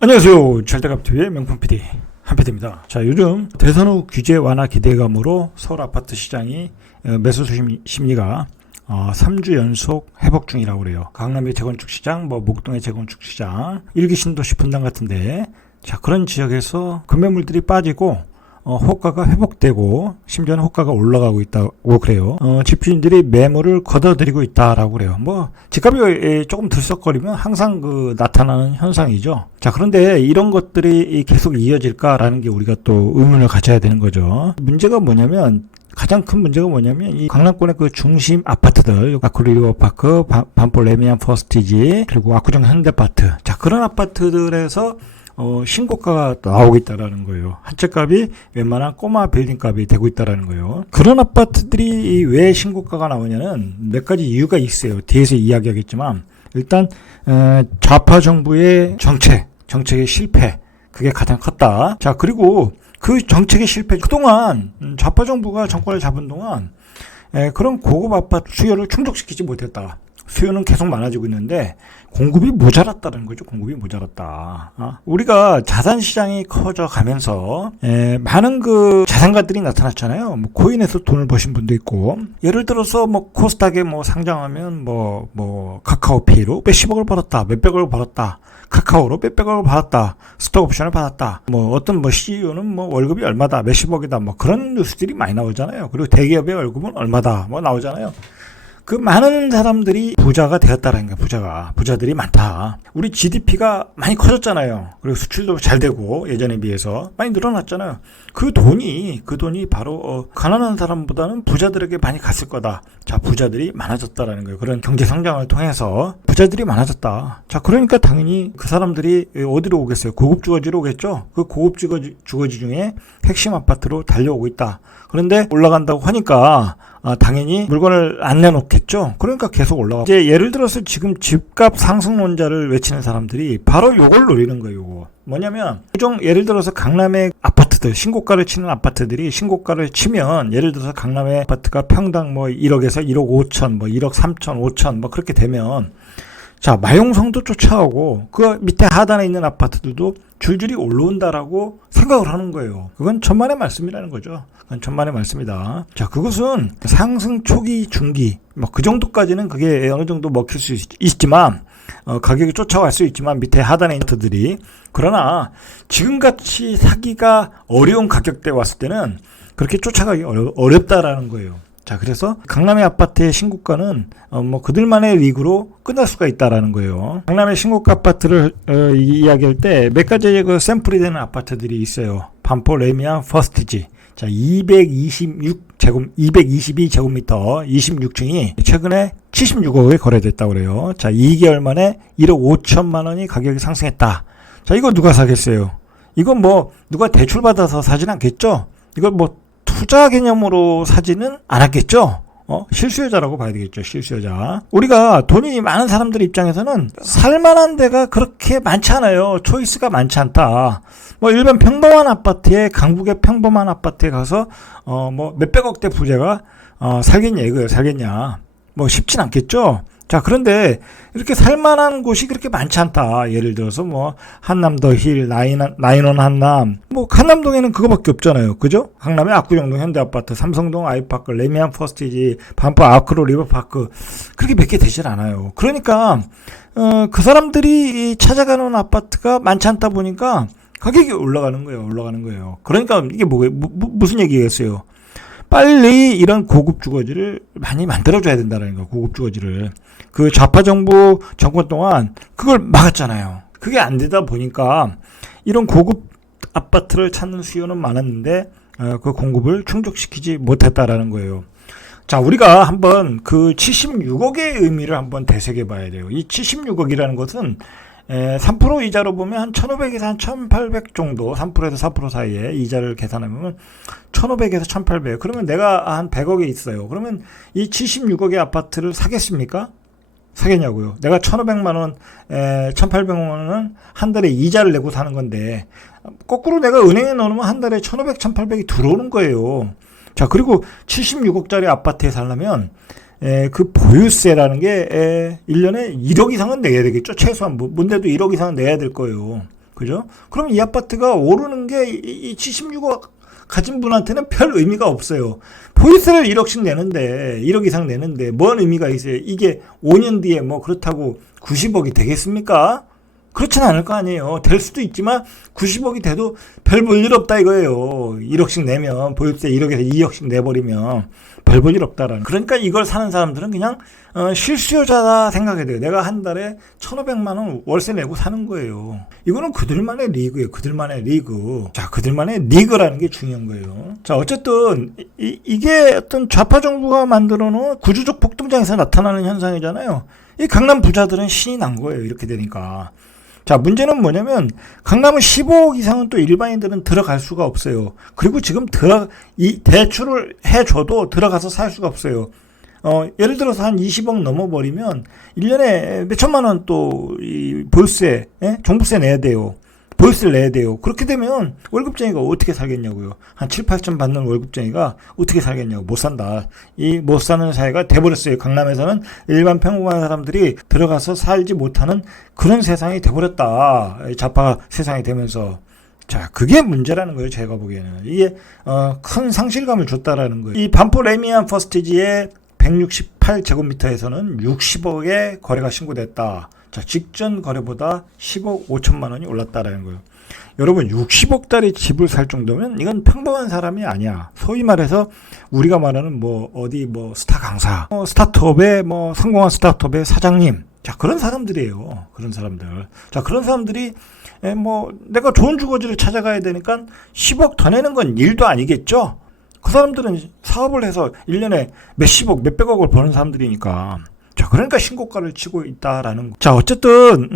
안녕하세요. 절대값TV의 명품 PD 한PD입니다. 자, 요즘 대선 후 규제 완화 기대감으로 서울 아파트 시장이 매수 심리가 3주 연속 회복 중이라고 그래요. 강남의 재건축 시장, 목동의 재건축 시장, 일기 신도시 분당 같은데, 자, 그런 지역에서 금매물들이 빠지고 호가가 회복되고 심지어는 호가가 올라가고 있다고 그래요. 집주인들이 매물을 걷어들이고 있다라고 그래요. 집값이 조금 들썩거리면 항상 나타나는 현상이죠. 자, 그런데 이런 것들이 계속 이어질까라는 게 우리가 또 의문을 가져야 되는 거죠. 문제가 뭐냐면, 가장 큰 문제가 뭐냐면 이 강남권의 그 중심 아파트들, 아쿠르 리버파크, 반포 레미안 퍼스티지, 그리고 압구정 현대아파트, 자, 그런 아파트들에서 신고가가 나오고 있다라는 거예요. 한 채 값이 웬만한 꼬마 빌딩 값이 되고 있다라는 거예요. 그런 아파트들이 왜 신고가가 나오냐는 몇 가지 이유가 있어요. 뒤에서 이야기하겠지만, 일단 좌파 정부의 정책의 실패, 그게 가장 컸다. 자, 그리고 그 정책의 실패, 그동안 좌파 정부가 정권을 잡은 동안 그런 고급 아파트 수요를 충족시키지 못했다. 수요는 계속 많아지고 있는데 공급이 모자랐다는 거죠. 공급이 모자랐다. 우리가 자산 시장이 커져가면서 많은 그 자산가들이 나타났잖아요. 코인에서 돈을 버신 분도 있고, 예를 들어서 코스닥에 상장하면 카카오페이로 몇십억을 벌었다, 몇백억을 벌었다, 카카오로 몇백억을 받았다, 스톡 옵션을 받았다, 어떤 CEO는 월급이 얼마다, 몇십억이다, 그런 뉴스들이 많이 나오잖아요. 그리고 대기업의 월급은 얼마다 나오잖아요. 그 많은 사람들이 부자가 되었다라는 거야. 부자들이 많다. 우리 GDP가 많이 커졌잖아요. 그리고 수출도 잘 되고 예전에 비해서 많이 늘어났잖아요. 그 돈이 바로 가난한 사람보다는 부자들에게 많이 갔을 거다. 자, 부자들이 많아졌다라는 거예요. 그런 경제 성장을 통해서 부자들이 많아졌다. 자, 그러니까 당연히 그 사람들이 어디로 오겠어요? 고급 주거지로 오겠죠. 그 고급 주거지 중에 핵심 아파트로 달려오고 있다. 그런데 올라간다고 하니까 당연히 물건을 안 내놓겠죠. 그러니까 계속 올라가. 이제 예를 들어서 지금 집값 상승론자를 외치는 사람들이 바로 요걸 노리는 거예요. 요거. 뭐냐면 예를 들어서 강남의 아파트들, 신고가를 치는 아파트들이 신고가를 치면, 예를 들어서 강남의 아파트가 평당 1억에서 1억 5천, 1억 3천, 5천 그렇게 되면, 자, 마용성도 쫓아오고 그 밑에 하단에 있는 아파트들도 줄줄이 올라온다라고 생각을 하는 거예요. 그건 천만의 말씀이라는 거죠. 그건 천만의 말씀이다. 자, 그것은 상승 초기, 중기 그 정도까지는 그게 어느 정도 먹힐 수 있지만, 가격이 쫓아갈 수 있지만 밑에 하단에 있는 아파트들이, 그러나 지금같이 사기가 어려운 가격대에 왔을 때는 그렇게 쫓아가기 어렵다라는 거예요. 자, 그래서 강남의 아파트의 신고가는 그들만의 리그로 끝날 수가 있다라는 거예요. 강남의 신고가 아파트를 이야기할 때 몇 가지의 그 샘플이 되는 아파트들이 있어요. 반포 레미안 퍼스티지. 자, 222제곱미터 26층이 최근에 76억에 거래됐다고 그래요. 자, 2개월 만에 1억 5천만 원이 가격이 상승했다. 자, 이거 누가 사겠어요? 이건 누가 대출 받아서 사진 않겠죠? 이걸 투자 개념으로 사지는 않았겠죠? 실수요자라고 봐야 되겠죠. 실수요자. 우리가 돈이 많은 사람들 입장에서는 살만한 데가 그렇게 많지 않아요. 초이스가 많지 않다. 일반 평범한 아파트에, 강북의 평범한 아파트에 가서 몇백억대 부자가 살겠냐 이거예요. 살겠냐. 쉽진 않겠죠. 자, 그런데 이렇게 살만한 곳이 그렇게 많지 않다. 예를 들어서 한남더 힐, 나인원 한남, 한남동에는 그거밖에 없잖아요. 그죠? 강남의 압구정동 현대아파트, 삼성동 아이파크, 레미안 퍼스티지, 반포 아크로 리버파크, 그렇게 몇 개 되질 않아요. 그러니까 그 사람들이 찾아가는 아파트가 많지 않다 보니까 가격이 올라가는 거예요. 그러니까 이게 무슨 얘기겠어요? 빨리 이런 고급 주거지를 많이 만들어줘야 된다는 거예요. 고급 주거지를. 그 좌파 정부 정권 동안 그걸 막았잖아요. 그게 안 되다 보니까 이런 고급 아파트를 찾는 수요는 많았는데 그 공급을 충족시키지 못했다라는 거예요. 자, 우리가 한번 그 76억의 의미를 한번 되새겨 봐야 돼요. 이 76억이라는 것은 3% 이자로 보면 한 1,500에서 한 1,800 정도, 3%에서 4% 사이에 이자를 계산하면 1,500에서 1,800. 그러면 내가 한 100억에 있어요. 그러면 이 76억의 아파트를 사겠습니까? 사겠냐고요. 내가 1,500만 원, 1,800만 원은 한 달에 이자를 내고 사는 건데, 거꾸로 내가 은행에 넣으면 한 달에 1,500, 1,800이 들어오는 거예요. 자, 그리고 76억짜리 아파트에 살려면 그 보유세라는 게 1년에 1억 이상은 내야 되겠죠. 최소한 뭔데도 1억 이상은 내야 될 거예요. 그죠? 그럼 이 아파트가 오르는 게 이 76억 가진 분한테는 별 의미가 없어요. 보유세를 1억씩 내는데 1억 이상 내는데 뭔 의미가 있어요? 이게 5년 뒤에 뭐 그렇다고 90억이 되겠습니까? 그렇진 않을 거 아니에요. 될 수도 있지만 90억이 돼도 별 볼 일 없다 이거예요. 1억씩 내면 보유세 1억에서 2억씩 내버리면 별 볼 일 없다라는. 그러니까 이걸 사는 사람들은 그냥 실수요자다 생각해야 돼요. 내가 한 달에 1,500만 원 월세 내고 사는 거예요. 이거는 그들만의 리그예요. 그들만의 리그. 자, 그들만의 리그라는 게 중요한 거예요. 자, 어쨌든 이게 어떤 좌파 정부가 만들어 놓은 구조적 폭등장에서 나타나는 현상이잖아요. 이 강남 부자들은 신이 난 거예요. 이렇게 되니까. 자, 문제는 뭐냐면 강남은 15억 이상은 또 일반인들은 들어갈 수가 없어요. 그리고 지금 이 대출을 해줘도 들어가서 살 수가 없어요. 예를 들어서 한 20억 넘어버리면 1년에 몇 천만 원 또 이 보유세, 종부세 내야 돼요. 보유세를 내야 돼요. 그렇게 되면 월급쟁이가 어떻게 살겠냐고요. 한 7, 8천 받는 월급쟁이가 어떻게 살겠냐고. 못 산다. 이 못 사는 사회가 돼버렸어요. 강남에서는 일반 평범한 사람들이 들어가서 살지 못하는 그런 세상이 돼버렸다. 좌파 세상이 되면서. 자, 그게 문제라는 거예요. 제가 보기에는. 이게 큰 상실감을 줬다라는 거예요. 이 반포 레미안 퍼스티지의 168제곱미터에서는 60억의 거래가 신고됐다. 자, 직전 거래보다 10억 5천만 원이 올랐다라는 거예요. 여러분, 60억짜리 집을 살 정도면 이건 평범한 사람이 아니야. 소위 말해서 우리가 말하는 뭐 어디 뭐 스타 강사, 스타트업의 뭐 성공한 스타트업의 사장님. 자, 그런 사람들이에요. 그런 사람들. 자, 그런 사람들이 뭐 내가 좋은 주거지를 찾아가야 되니까 10억 더 내는 건 일도 아니겠죠. 그 사람들은 사업을 해서 1년에 몇십억, 몇백억을 버는 사람들이니까. 자, 그러니까 신고가를 치고 있다라는 거. 자, 어쨌든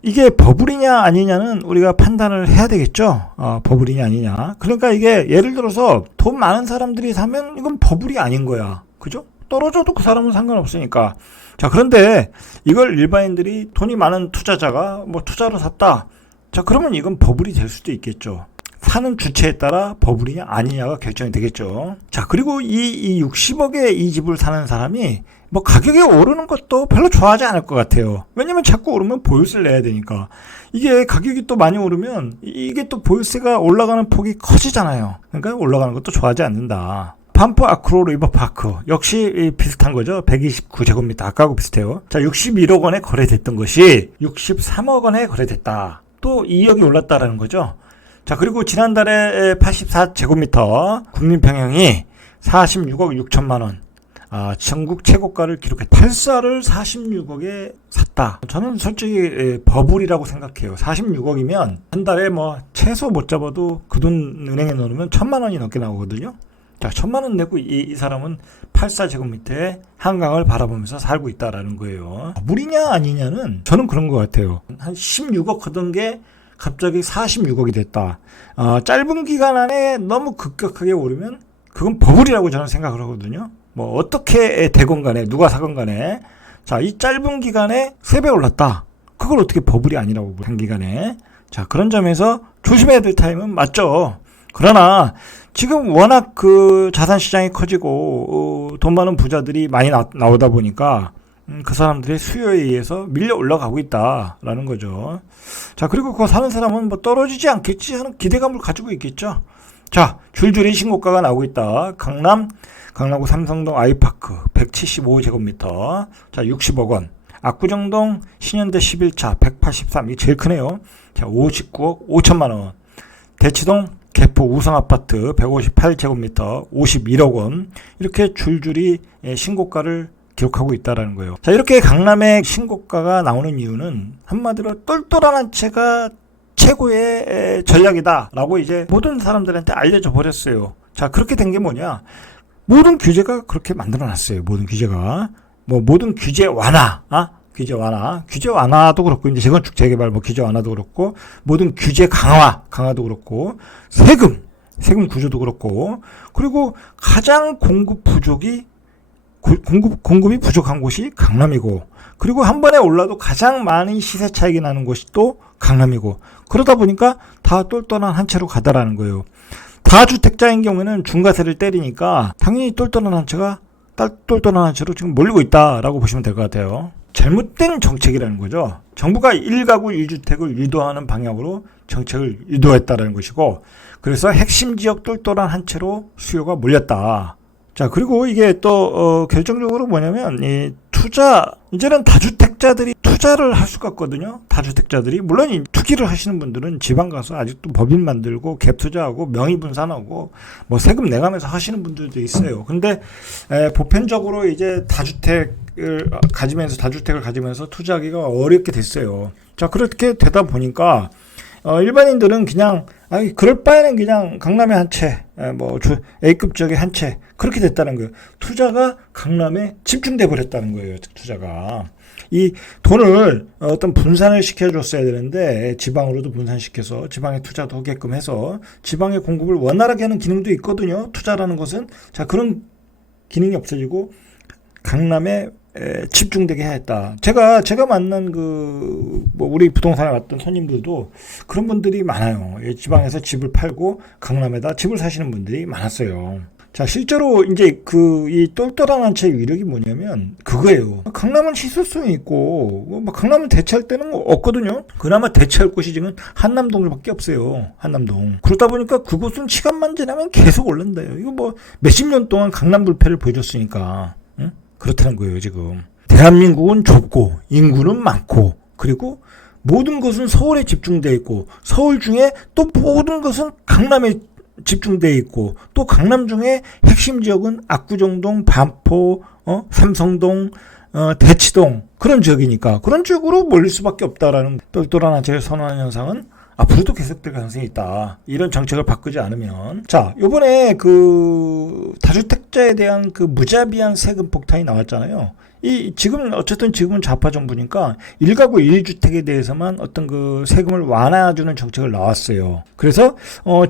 이게 버블이냐 아니냐는 우리가 판단을 해야 되겠죠. 버블이냐 아니냐. 그러니까 이게 예를 들어서 돈 많은 사람들이 사면 이건 버블이 아닌 거야. 그죠? 떨어져도 그 사람은 상관없으니까. 자, 그런데 이걸 일반인들이 돈이 많은 투자자가 뭐 투자로 샀다. 자, 그러면 이건 버블이 될 수도 있겠죠. 사는 주체에 따라 버블이냐 아니냐가 결정이 되겠죠. 자, 그리고 이 60억의 이 집을 사는 사람이 뭐 가격이 오르는 것도 별로 좋아하지 않을 것 같아요. 왜냐면 자꾸 오르면 보유세를 내야 되니까. 이게 가격이 또 많이 오르면 이게 또 보유세가 올라가는 폭이 커지잖아요. 그러니까 올라가는 것도 좋아하지 않는다. 반포 아크로 리버파크 역시 비슷한 거죠. 129제곱미터 아까하고 비슷해요. 자, 61억 원에 거래됐던 것이 63억 원에 거래됐다. 또 2억이 올랐다라는 거죠. 자, 그리고 지난달에 84제곱미터 국민평형이 46억 6천만 원. 전국 최고가를 기록했다. 84를 46억에 샀다. 저는 솔직히 버블이라고 생각해요. 46억이면 한 달에 뭐 최소 못 잡아도 그 돈 은행에 넣으면 1,000만 원이 넘게 나오거든요. 자, 1,000만 원 내고 이 사람은 84제곱미터에 한강을 바라보면서 살고 있다라는 거예요. 버블이냐 아니냐는 저는 그런 것 같아요. 한 16억 하던 게 갑자기 46억이 됐다. 짧은 기간 안에 너무 급격하게 오르면 그건 버블이라고 저는 생각을 하거든요. 뭐 어떻게 되건 간에 누가 사건 간에 자, 이 짧은 기간에 3배 올랐다. 그걸 어떻게 버블이 아니라고 단기간에. 자, 그런 점에서 조심해야 될 타임은 맞죠. 그러나 지금 워낙 그 자산 시장이 커지고 돈 많은 부자들이 많이 나오다 보니까 그 사람들의 수요에 의해서 밀려 올라가고 있다라는 거죠. 자, 그리고 그거 사는 사람은 뭐 떨어지지 않겠지 하는 기대감을 가지고 있겠죠. 자, 줄줄이 신고가가 나오고 있다. 강남구 삼성동 아이파크 175제곱미터. 자, 60억 원. 압구정동 신현대 11차 183. 이게 제일 크네요. 자, 59억 5천만 원. 대치동 개포 우성아파트 158제곱미터 51억 원. 이렇게 줄줄이 신고가를 기록하고 있다라는 거예요. 자, 이렇게 강남의 신고가가 나오는 이유는 한마디로 똘똘한 한 채가 최고의 전략이다라고 이제 모든 사람들한테 알려져 버렸어요. 자, 그렇게 된 게 뭐냐? 모든 규제가 그렇게 만들어놨어요. 모든 규제가 뭐 모든 규제 완화, 규제 완화도 그렇고 이제 재건축 재개발 뭐 규제 완화도 그렇고 모든 규제 강화도 그렇고 세금 구조도 그렇고 그리고 가장 공급이 부족한 곳이 강남이고 그리고 한 번에 올라도 가장 많은 시세 차익이 나는 곳이 또 강남이고 그러다 보니까 다 똘똘한 한 채로 가다라는 거예요. 다주택자인 경우에는 중과세를 때리니까 당연히 똘똘한 한 채로 지금 몰리고 있다라고 보시면 될 것 같아요. 잘못된 정책이라는 거죠. 정부가 1가구 1주택을 유도하는 방향으로 정책을 유도했다는 것이고, 그래서 핵심 지역 똘똘한 한 채로 수요가 몰렸다. 자, 그리고 이게 또 결정적으로 뭐냐면 이 투자, 이제는 다주택자들이 투자를 할 수가 없거든요. 다주택자들이 물론 이 투기를 하시는 분들은 지방 가서 아직도 법인 만들고 갭 투자하고 명의 분산하고 뭐 세금 내가면서 하시는 분들도 있어요. 근데 보편적으로 이제 다주택을 가지면서 투자하기가 어렵게 됐어요. 자, 그렇게 되다 보니까 일반인들은 그냥 그럴 바에는 그냥 강남에 한 채, 뭐 A급 지역에 한 채 그렇게 됐다는 거예요. 투자가 강남에 집중돼 버렸다는 거예요. 투자가 이 돈을 어떤 분산을 시켜줬어야 되는데 지방으로도 분산시켜서 지방에 투자도 하게끔 해서 지방의 공급을 원활하게 하는 기능도 있거든요. 투자라는 것은 자 그런 기능이 없어지고 강남에 집중되게 했다. 제가 만난 뭐 우리 부동산에 왔던 손님들도 그런 분들이 많아요. 지방에서 집을 팔고 강남에다 집을 사시는 분들이 많았어요. 자, 실제로 이제 이 똘똘한 한 채의 위력이 뭐냐면 그거예요. 강남은 시설성이 있고, 강남은 대체할 데는 없거든요. 그나마 대체할 곳이 지금 한남동밖에 없어요. 한남동. 그러다 보니까 그곳은 시간만 지나면 계속 오른다요. 이거 뭐 몇십 년 동안 강남 불패를 보여줬으니까. 응? 그렇다는 거예요, 지금. 대한민국은 좁고, 인구는 많고, 그리고 모든 것은 서울에 집중되어 있고, 서울 중에 또 모든 것은 강남에 집중되어 있고, 또 강남 중에 핵심 지역은 압구정동, 반포, 삼성동, 대치동, 그런 지역이니까, 그런 지역으로 몰릴 수밖에 없다라는 똘똘한 한 채를 선호하는 현상은 앞으로도 계속될 가능성이 있다. 이런 정책을 바꾸지 않으면. 자, 요번에 다주택자에 대한 무자비한 세금 폭탄이 나왔잖아요. 지금은 좌파 정부니까 1가구 1주택에 대해서만 어떤 세금을 완화해주는 정책을 나왔어요. 그래서,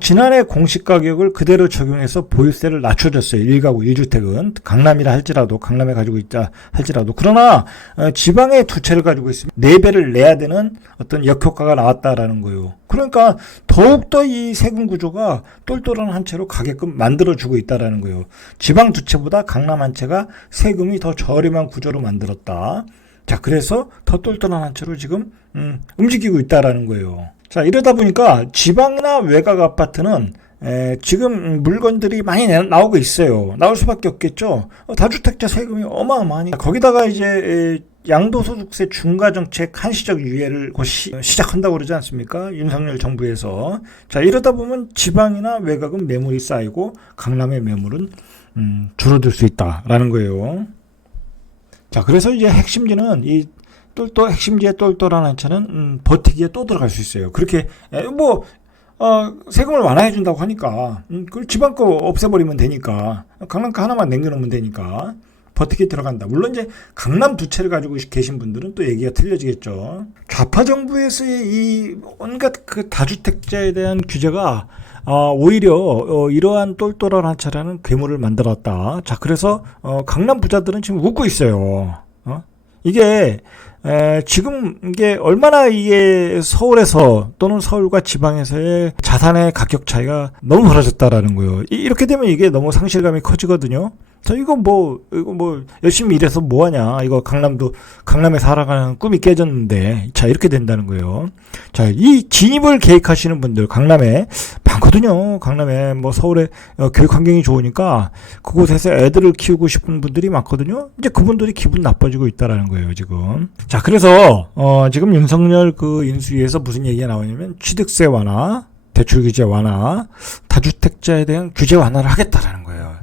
지난해 공시가격을 그대로 적용해서 보유세를 낮춰줬어요. 1가구 1주택은. 강남이라 할지라도, 강남에 가지고 있다 할지라도. 그러나, 지방에 두 채를 가지고 있으면 4배를 내야 되는 어떤 역효과가 나왔다라는 거예요. 그러니까 더욱더 이 세금 구조가 똘똘한 한 채로 가게끔 만들어주고 있다라는 거예요. 지방 두 채보다 강남 한 채가 세금이 더 저렴한 구조로 만들었다. 자, 그래서 더 똘똘한 한 채로 지금 움직이고 있다라는 거예요. 자, 이러다 보니까 지방이나 외곽 아파트는 지금 물건들이 많이 나오고 있어요. 나올 수밖에 없겠죠. 다주택자 세금이 어마어마하니 거기다가 이제 양도소득세 중과정책 한시적 유예를 곧 시작한다고 그러지 않습니까? 윤석열 정부에서. 자, 이러다 보면 지방이나 외곽은 매물이 쌓이고 강남의 매물은 줄어들 수 있다라는 거예요. 자, 그래서 이제 핵심지는 핵심지에 똘똘한 한 채는 버티기에 또 들어갈 수 있어요. 그렇게 세금을 완화해 준다고 하니까 그 지방 거 없애버리면 되니까 강남 거 하나만 남겨놓으면 되니까 버티기 들어간다. 물론 이제 강남 두 채를 가지고 계신 분들은 또 얘기가 틀려지겠죠. 좌파 정부에서의 이 온갖 다주택자에 대한 규제가 오히려 이러한 똘똘한 한 채라는 괴물을 만들었다. 자, 그래서 강남 부자들은 지금 웃고 있어요. 이게 지금 이게 얼마나 이게 서울에서 또는 서울과 지방에서의 자산의 가격 차이가 너무 벌어졌다라는 거예요. 이렇게 되면 이게 너무 상실감이 커지거든요. 자, 이거 열심히 일해서 뭐하냐. 이거 강남에 살아가는 꿈이 깨졌는데. 자, 이렇게 된다는 거예요. 자, 이 진입을 계획하시는 분들, 강남에 많거든요. 강남에 서울에 교육 환경이 좋으니까 그곳에서 애들을 키우고 싶은 분들이 많거든요. 이제 그분들이 기분 나빠지고 있다라는 거예요, 지금. 자, 그래서, 지금 윤석열 인수위에서 무슨 얘기가 나오냐면 취득세 완화, 대출 규제 완화, 다주택자에 대한 규제 완화를 하겠다라는 거예요.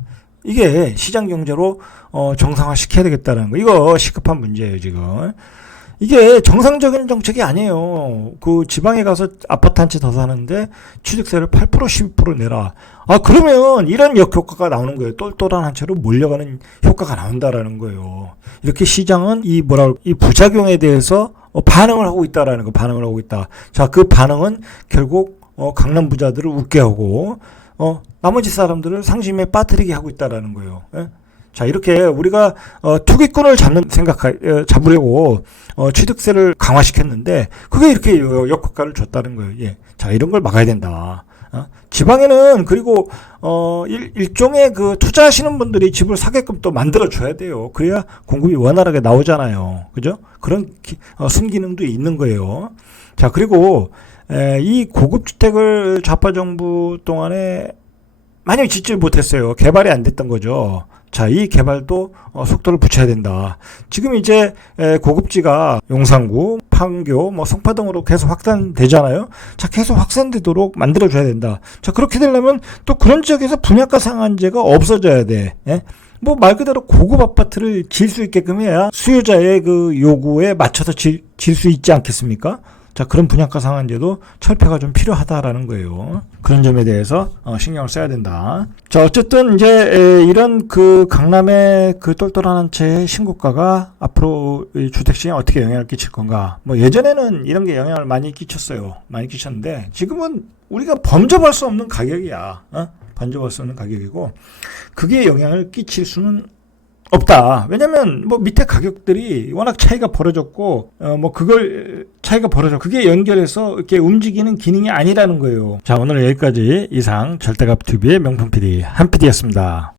이게 시장 경제로 정상화 시켜야 되겠다는 거. 이거 시급한 문제예요, 지금. 이게 정상적인 정책이 아니에요. 지방에 가서 아파트 한 채 더 사는데 취득세를 8% 12% 내라. 그러면 이런 역효과가 나오는 거예요. 똘똘한 한 채로 몰려가는 효과가 나온다라는 거예요. 이렇게 시장은 이 부작용에 대해서 반응을 하고 있다라는 거. 반응을 하고 있다. 자, 그 반응은 결국 강남 부자들을 웃게 하고 나머지 사람들을 상심에 빠뜨리게 하고 있다라는 거예요. 예? 자, 이렇게 우리가 투기꾼을 잡으려고 취득세를 강화시켰는데 그게 이렇게 역효과를 줬다는 거예요. 예. 자, 이런 걸 막아야 된다. 지방에는 그리고 일종의 그 투자하시는 분들이 집을 사게끔 또 만들어 줘야 돼요. 그래야 공급이 원활하게 나오잖아요. 그죠? 그런 순기능도 있는 거예요. 자, 그리고 이 고급 주택을 좌파 정부 동안에 만약에 짓지 못했어요. 개발이 안 됐던 거죠. 자, 이 개발도 속도를 붙여야 된다. 지금 이제 고급지가 용산구, 판교, 성파 등으로 계속 확산되잖아요. 자, 계속 확산되도록 만들어줘야 된다. 자, 그렇게 되려면 또 그런 지역에서 분양가 상한제가 없어져야 돼. 예? 말 그대로 고급 아파트를 지을 수 있게끔 해야 수요자의 그 요구에 맞춰서 지을 수 있지 않겠습니까? 자, 그런 분양가 상한제도 철폐가 좀 필요하다라는 거예요. 그런 점에 대해서 신경을 써야 된다. 자, 어쨌든 이제 이런 그 강남의 그 똘똘한 한 채의 신고가가 앞으로 주택 시장에 어떻게 영향을 끼칠 건가? 예전에는 이런 게 영향을 많이 끼쳤어요. 많이 끼쳤는데 지금은 우리가 범접할 수 없는 가격이야. 범접할 수 없는 가격이고 그게 영향을 끼칠 수는 없다. 왜냐면 밑에 가격들이 워낙 차이가 벌어졌고 그걸 차이가 벌어져 그게 연결해서 이렇게 움직이는 기능이 아니라는 거예요. 자, 오늘 여기까지 이상 절대값 TV의 명품 PD 한 PD였습니다.